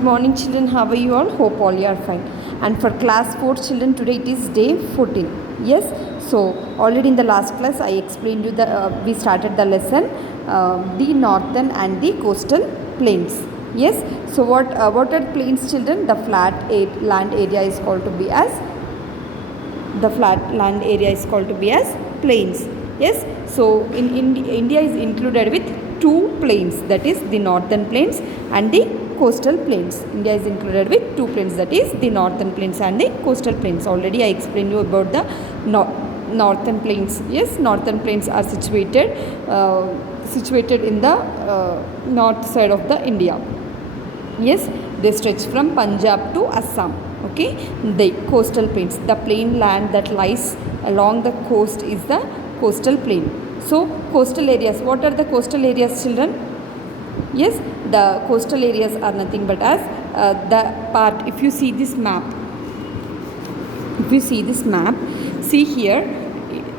Good morning children, how are you all? Hope all you are fine. And for class 4 children, today it is day 14. Yes, so already in the last class I explained you we started the lesson, the northern and the coastal plains. Yes, so what are plains children? The land area is called to be as plains. Yes, so in India is included with two plains, that is the northern plains and the coastal plains. India is included with two plains, that is the northern plains and the coastal plains. Already I explained you about the northern plains. Yes, northern plains are situated in the north side of the India. Yes, they stretch from Punjab to Assam. Okay, the coastal plains, the plain land that lies along the coast is the coastal plain. So coastal areas, what are the coastal areas children? Yes, the coastal areas are nothing but as the part, if you see this map, see here,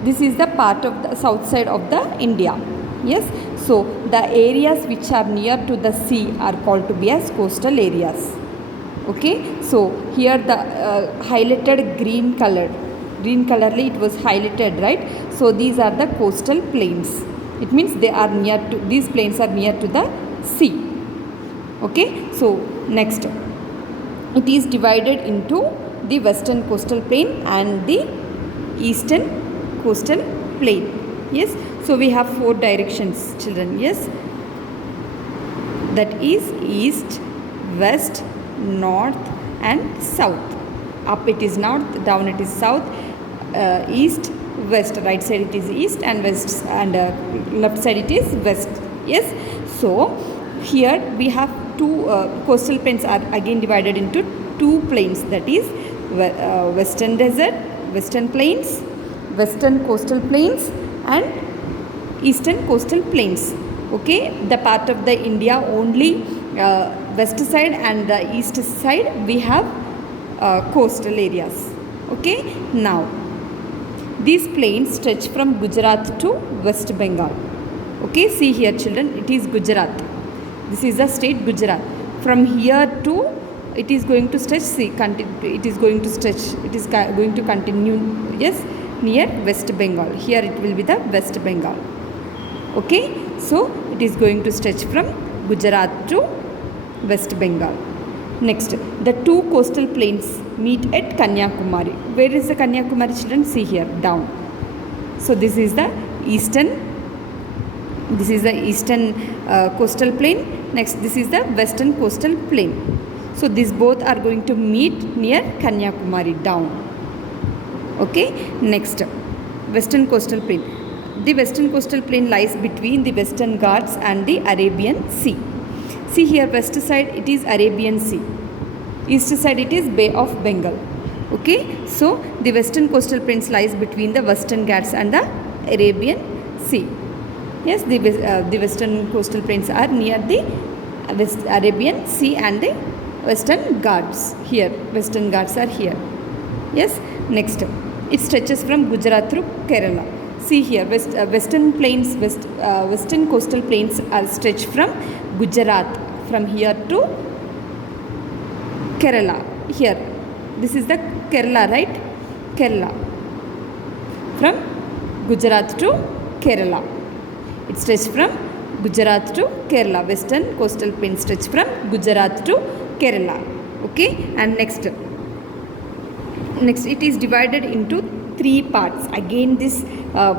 this is the part of the south side of the India. Yes, so the areas which are near to the sea are called to be as coastal areas. Okay, so here the highlighted green colorly it was highlighted, right? So these are the coastal plains. It means these plains are near to the sea. Okay, so next, it is divided into the western coastal plain and the eastern coastal plain. Yes, so we have four directions children. Yes, that is east, west, north and south. Up it is north, down it is south, east, west. Right side it is east and west, and left side it is west. Yes, so here we have two coastal plains are again divided into two plains, that is western desert, western plains, western coastal plains and eastern coastal plains. Okay, the part of the India only west side and the east side we have coastal areas. Okay, now these plains stretch from Gujarat to West Bengal. Okay, see here children, it is Gujarat. This is the state Gujarat. From here to it is going to stretch, it is going to continue, yes, near West Bengal. Here it will be the West Bengal. Okay, so it is going to stretch from Gujarat to West Bengal. Next, the two coastal plains meet at Kanyakumari. Where is the Kanyakumari children? See here, down. So this is the eastern coastal plain. Next, this is the western coastal plain. So these both are going to meet near Kanyakumari, down. Okay, next, western coastal plain. The western coastal plain lies between the Western Ghats and the Arabian Sea. See here, west side it is Arabian Sea, east side it is Bay of Bengal. Okay, so the western coastal plains lies between the Western Ghats and the Arabian Sea. Yes, the western coastal plains are near the Arabian Sea and the Western Ghats. Here, Western Ghats are here. Yes, next, it stretches from Gujarat through Kerala. See here, western coastal plains are stretched from Gujarat, from here to Kerala. Here, this is the Kerala, right? Kerala. From Gujarat to Kerala. It stretches from Gujarat to Kerala. Western coastal plain stretch from Gujarat to Kerala. Okay, and next it is divided into three parts. Again, this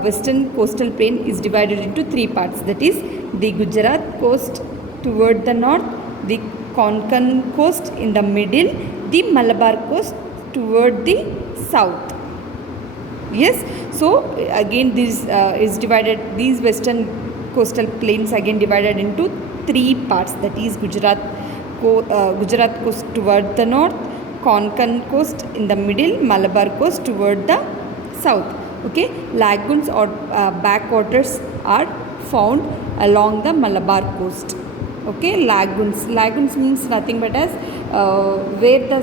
western coastal plain is divided into three parts. That is the Gujarat coast toward the north, the Konkan coast in the middle, the Malabar coast toward the south. Yes, so again this is divided, these western coastal plains again divided into three parts. That is Gujarat coast toward the north, Konkan coast in the middle, Malabar coast toward the south. Okay, lagoons or backwaters are found along the Malabar coast. Okay, lagoons means nothing but as where the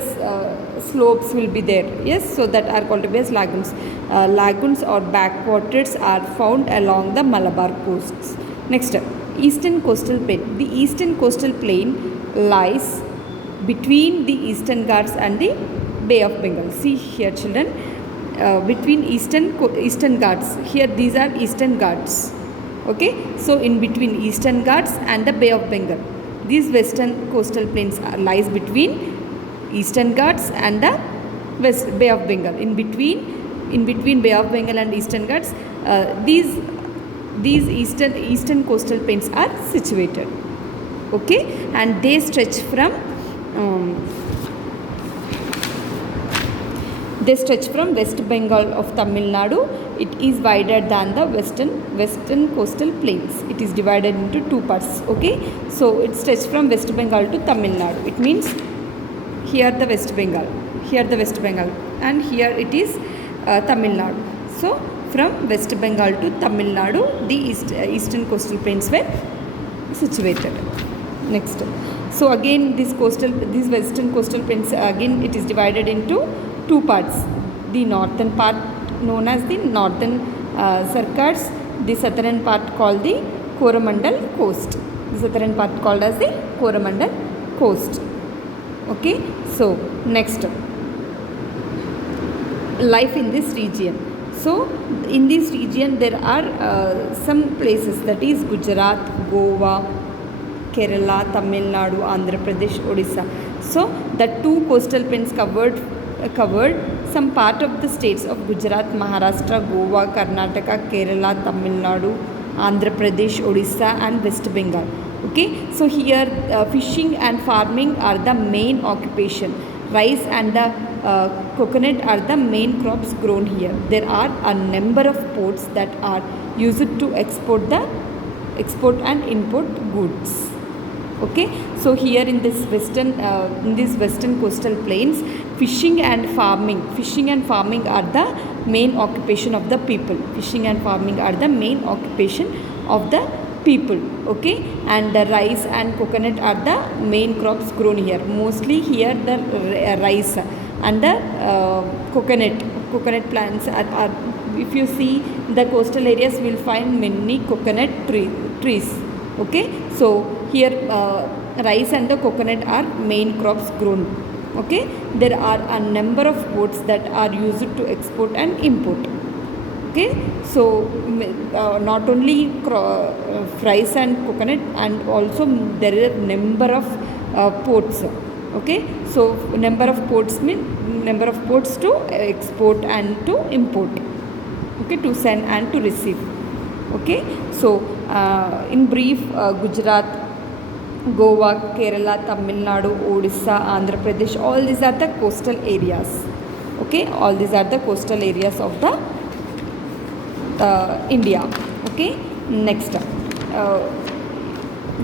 slopes will be there. Yes, so that are called to be as lagoons. Lagoons or backwaters are found along the Malabar coasts. Next, eastern coastal plain. The eastern coastal plain lies between the Eastern Ghats and the Bay of Bengal. See here children, between Eastern Ghats, here these are Eastern Ghats. Okay, so in between Eastern Ghats and the Bay of Bengal, these western coastal plains lies between Eastern Ghats and the Bay of Bengal. In between Bay of Bengal and Eastern Ghats, these eastern coastal plains are situated. Okay, and they stretch from West Bengal of Tamil Nadu. It is wider than the western coastal plains. It is divided into two parts. Okay, so it stretches from West Bengal to Tamil Nadu. It means here the West Bengal, and here it is Tamil Nadu. So from West Bengal to Tamil Nadu, the eastern coastal plains were situated. Next, so again these western coastal plains, again it is divided into two parts. The northern part known as the northern Sarkars, the southern part called the Coromandel coast. Okay, so next, life in this region. So in this region there are some places, that is Gujarat, Goa, Kerala, Tamil Nadu, Andhra Pradesh, Odisha. So the two coastal plains covered some part of the states of Gujarat, Maharashtra, Goa, Karnataka, Kerala, Tamil Nadu, Andhra Pradesh, Odisha and West Bengal. Okay, so here fishing and farming are the main occupation. Rice and the coconut are the main crops grown here. There are a number of ports that are used to export and import goods. Okay, so here in this western coastal plains, fishing and farming are the main occupation of the people. Okay, and the rice and coconut are the main crops grown here. Mostly here the rice and the coconut plants are, if you see the coastal areas, will find many coconut trees. Okay, so here rice and the coconut are main crops grown. Okay, there are a number of boats that are used to export and import. Okay, so not only rice and coconut, and also there are number of ports. Okay, so number of ports to export and to import. Okay, to send and to receive. Okay, so in brief, Gujarat, Goa, Kerala, Tamil Nadu, Odisha, Andhra Pradesh, all these are the coastal areas. Okay, all these are the coastal areas of the India. Okay, next,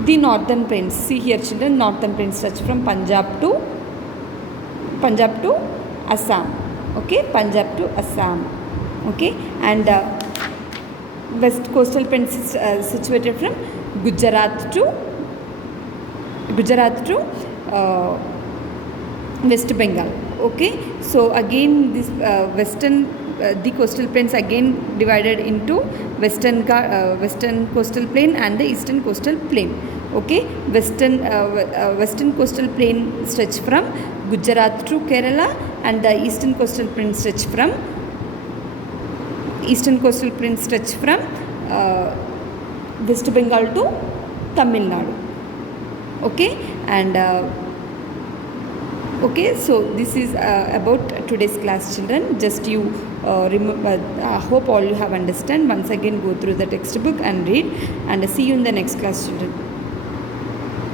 the northern plains. See here children, northern plains stretch from Punjab to Assam. Okay, Punjab to Assam. Okay, and west coastal plains is situated from Gujarat to West Bengal. Okay, so again this the coastal plains again divided into western coastal plain and the eastern coastal plain. Okay, western coastal plain stretch from Gujarat to Kerala, and the eastern coastal plain stretch from West Bengal to Tamil Nadu. Okay, and okay, so this is about today's class children. Just you remember, hope all you have understand. Once again go through the textbook and read, and see you in the next class children.